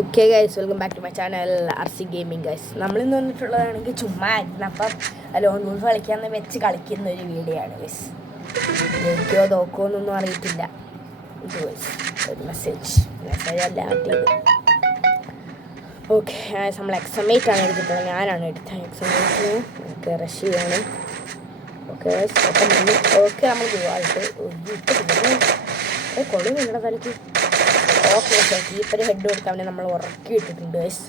Okay guys, welcome back to my channel RC gaming guys. നമ്മളിന്ന് വന്നിട്ടുള്ളതാണെങ്കിൽ ചുമ്മാ ആയിരുന്നു. അപ്പം ലോൺ ഗോൾഫ് കളിക്കാമെന്ന് വെച്ച് കളിക്കുന്ന ഒരു വീഡിയോ ആണ് ഗൈസ്. എനിക്കോ തോക്കോ എന്നൊന്നും അറിയത്തില്ല. ഇത് ഗൈസ് ഒരു മെസ്സേജ് അല്ല കിട്ടിയത്. ഓക്കെ നമ്മൾ എക്സമേറ്റ് ആണ് എടുത്തിട്ടുള്ളത്. ഞാനാണ് എടുത്തത് എക്സമേറ്റ്. ഓക്കെ റഷ് ചെയ്യാണ്. ഓക്കെ ഓക്കെ നമ്മൾ പോവായിട്ട് കൊള്ളും നിങ്ങളുടെ തലയ്ക്ക്. ഓക്കെ കീപ്പർ ഹെഡ് കൊടുക്കാൻ വേണ്ടി നമ്മൾ ഉറക്കി ഇട്ടിട്ടുണ്ട് ഗൈസ്.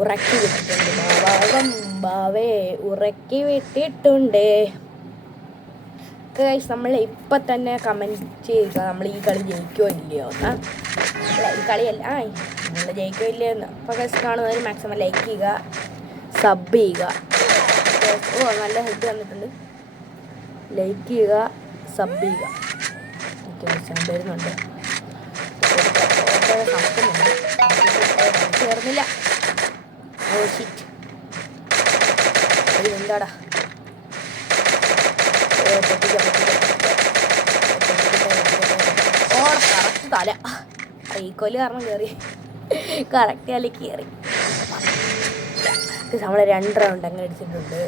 ഉറക്കി വിട്ടിട്ടുണ്ട് ബാവേ ഉറക്കി വിട്ടിട്ടുണ്ട് ഗൈസ്. നമ്മൾ ഇപ്പം തന്നെ കമൻറ്റ് ചെയ്യുക നമ്മൾ ഈ കളി ജയിക്കുമോ ഇല്ലയോ എന്ന്. ഈ കളിയല്ല നമ്മൾ ജയിക്കുമോ ഇല്ലയോ എന്ന്. അപ്പോൾ ഗൈസ് കാണുന്നതിന് മാക്സിമം ലൈക്ക് ചെയ്യുക, സബ് ചെയ്യുക. നല്ല ഹെഡ് വന്നിട്ടുണ്ട്. ലൈക്ക് ചെയ്യുക, സബ് ചെയ്യുക. ഓക്കെ വരുന്നുണ്ട്. ചേർന്നില്ല. ഓ ഷിറ്റ്, എന്താടാ കറക്റ്റ് തല കൈക്കോല് കാരണം കയറി. കറക്റ്റ് തല കയറി. നമ്മൾ 2 റൗണ്ട് അങ്ങനെ അടിച്ചിട്ടുണ്ട്.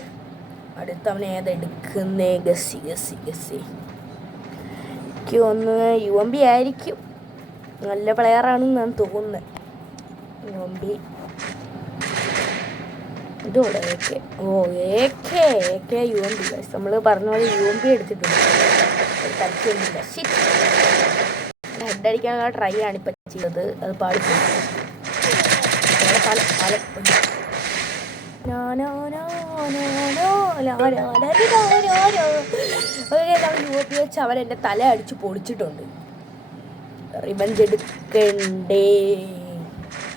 അടുത്തവനെ ഏതെടുക്കുന്നേ? ഗസ്സി എനിക്ക് ഒന്ന് UMB ആയിരിക്കും. നല്ല പ്ലെയറാണെന്നാണ് തോന്നുന്നത്. UMB ഇതോടെ AK UMB ഗൈസ്. നമ്മൾ പറഞ്ഞ പോലെ UMB എടുത്തിട്ടുണ്ട്. തരത്തില്ല. ഹെഡ് അടിക്കാനുള്ള ട്രൈ ആണ് ഇപ്പം ചെയ്തത്. അത് പാടിപ്പോയി. UMB വെച്ച് അവരെൻ്റെ തല അടിച്ച് പൊളിച്ചിട്ടുണ്ട്. റിവഞ്ച് എടുക്കണ്ടേ?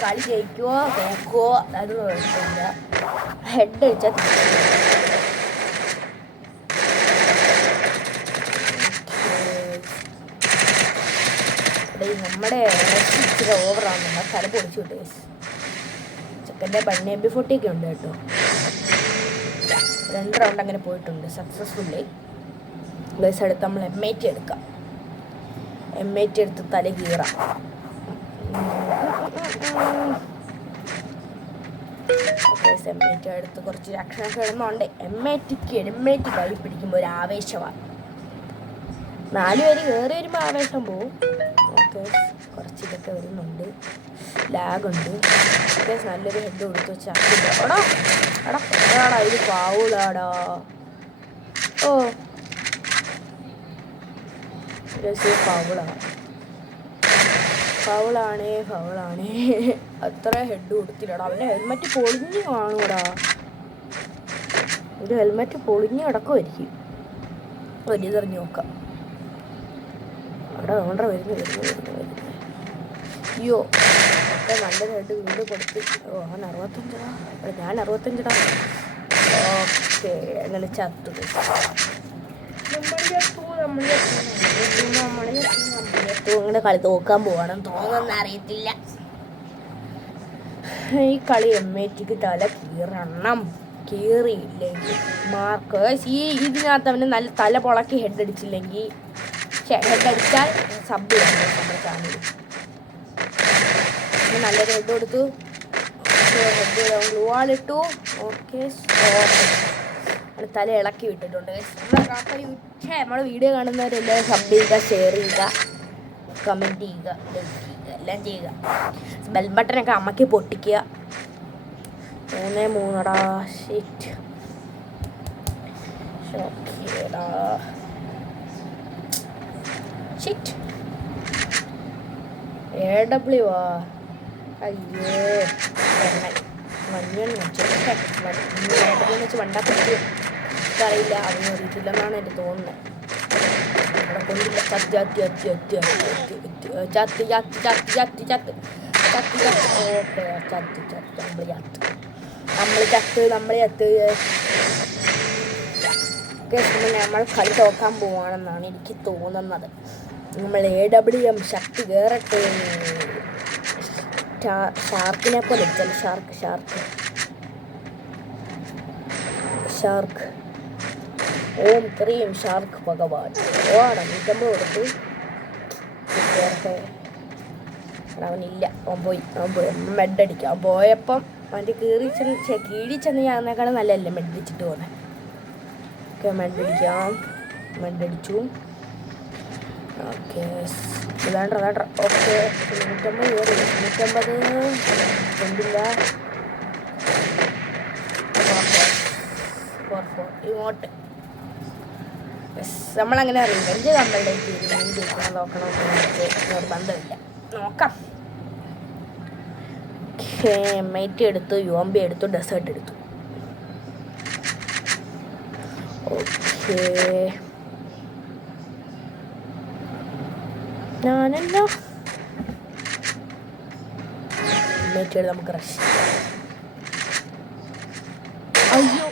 കളി ജയിക്കുമോ തോക്കുമോ അത് കുഴപ്പമില്ല. ഹെഡ് അടിച്ചാൽ നമ്മുടെ ഇച്ചിരി ഓവറാണ്. നമ്മൾ തല പൊളിച്ചു വിട്ടു. ചെക്കൻ്റെ MP40 ഒക്കെ ഉണ്ട് കേട്ടോ. 2 റൗണ്ട് അങ്ങനെ പോയിട്ടുണ്ട് സക്സസ്ഫുള്ളി. ഗൈസ് അടുത്ത് നമ്മൾ M80 എടുക്കാം. M80 എടുത്ത് തല കീറാം. M80 എടുത്ത് കുറച്ച് രക്ഷണമൊക്കെ ഇടുന്നുണ്ട്. M80 കൈ പിടിക്കുമ്പോൾ ഒരു ആവേശമാണ്. 4 പേര് കയറി വരുമ്പോൾ ആവേശം പോവും. ഓക്കെ കുറച്ച് ഇതൊക്കെ വരുന്നുണ്ട്. ലാഗുണ്ട്. ഓക്കെ നല്ലൊരു ഹെഡ് കൊടുത്ത് വെച്ചാൽ ഇത് ഫൗളാടാ. ഫൗളാണേ. അത്ര ഹെഡ് കൊടുത്തില്ലടാ. അവൻ്റെ ഹെൽമെറ്റ് പൊളിഞ്ഞ് കാണൂടാ. ഒരു ഹെൽമെറ്റ് പൊളിഞ്ഞ് കിടക്കുമായിരിക്കും. വലിയതെറിഞ്ഞ് നോക്കാം. അവിടെ വരുന്നു. അയ്യോ ഒക്കെ നല്ലൊരു ഹെഡ് വീണ്ടും കൊടുത്ത്. അവൻ 65ടാ. ഞാൻ 65ടാ. ഓക്കെ അങ്ങനെ ചത്തു. അങ്ങനെ കളി തോക്കാൻ പോവാണെന്ന് തോന്നുന്ന അറിയത്തില്ല. ഈ കളി M80 തല കീറണം. കീറിയില്ലെങ്കിൽ മാർക്ക്. ഇതിനകത്ത് അവന് നല്ല തല പൊളക്കി ഹെഡ് അടിച്ചില്ലെങ്കിൽ ഹെഡ് അടിച്ചാൽ സബ് ചെയ്യണം നമ്മുടെ ചാനൽ. നല്ലൊരു ഹെഡ് കൊടുത്തു. ഗ്ലൂ വാൾ ഇട്ടു. ഓക്കെ തല ഇളക്കി വിട്ടിട്ടുണ്ട്. നമ്മുടെ വീഡിയോ കാണുന്നവരെല്ലാം സബ് ചെയ്യുക, ഷെയർ ചെയ്യുക, കമൻറ്റ് ചെയ്യുക, ലൈക്ക് ചെയ്യുക, എല്ലാം ചെയ്യുക. ബെൽ ബട്ടനൊക്കെ അമ്മയ്ക്ക് പൊട്ടിക്കുക. 3-3ടാ. ഷിറ്റ് AW അയ്യോ മഞ്ഞ വെച്ച് വണ്ടാപ്പിടിച്ച് അറിയില്ല. അവന് അറിയത്തില്ലെന്നാണ് എനിക്ക് തോന്നുന്നത്. അവിടെ കൊണ്ടില്ല. നമ്മൾ കളി തോക്കാൻ പോവാണെന്നാണ് എനിക്ക് തോന്നുന്നത്. നമ്മൾ AWM ശക്തി കയറട്ടെ. ഷാർക്കിനെ പോലെ ഷാർക്ക് ഓം ക്രീം ഷാർക്ക് ഭഗവാൻ. ഓടാം. 150 കൊടുത്ത് അവനില്ല, അവൻ പോയി മെഡ് അടിക്കാം. പോയപ്പം അവൻ്റെ കീഴി ചെന്ന് ഞാനേക്കാളും നല്ലതല്ലേ മെഡ് അടിച്ചിട്ട് പോകുന്നത്. ഓക്കെ, മെഡ് അടിക്കാം. മെഡ് അടിച്ചു. ഓക്കെ, വേണ്ട. ഓക്കെ, 150 കയറി. 150 എന്തില്ല. 4 ഇങ്ങോട്ട്. നമ്മളങ്ങനെ റിവെഞ്ച് കംപ്ലീറ്റ് ചെയ്ത് നോക്കണം. നിർബന്ധമില്ല, നോക്കാം. എംഐറ്റി എടുത്തു, UMP എടുത്തു, ഡെസേർട്ട് എടുത്തു. ഓക്കെ, ഞാനല്ലോ എംഐറ്റി നമുക്ക് റഷ്. അയ്യോ,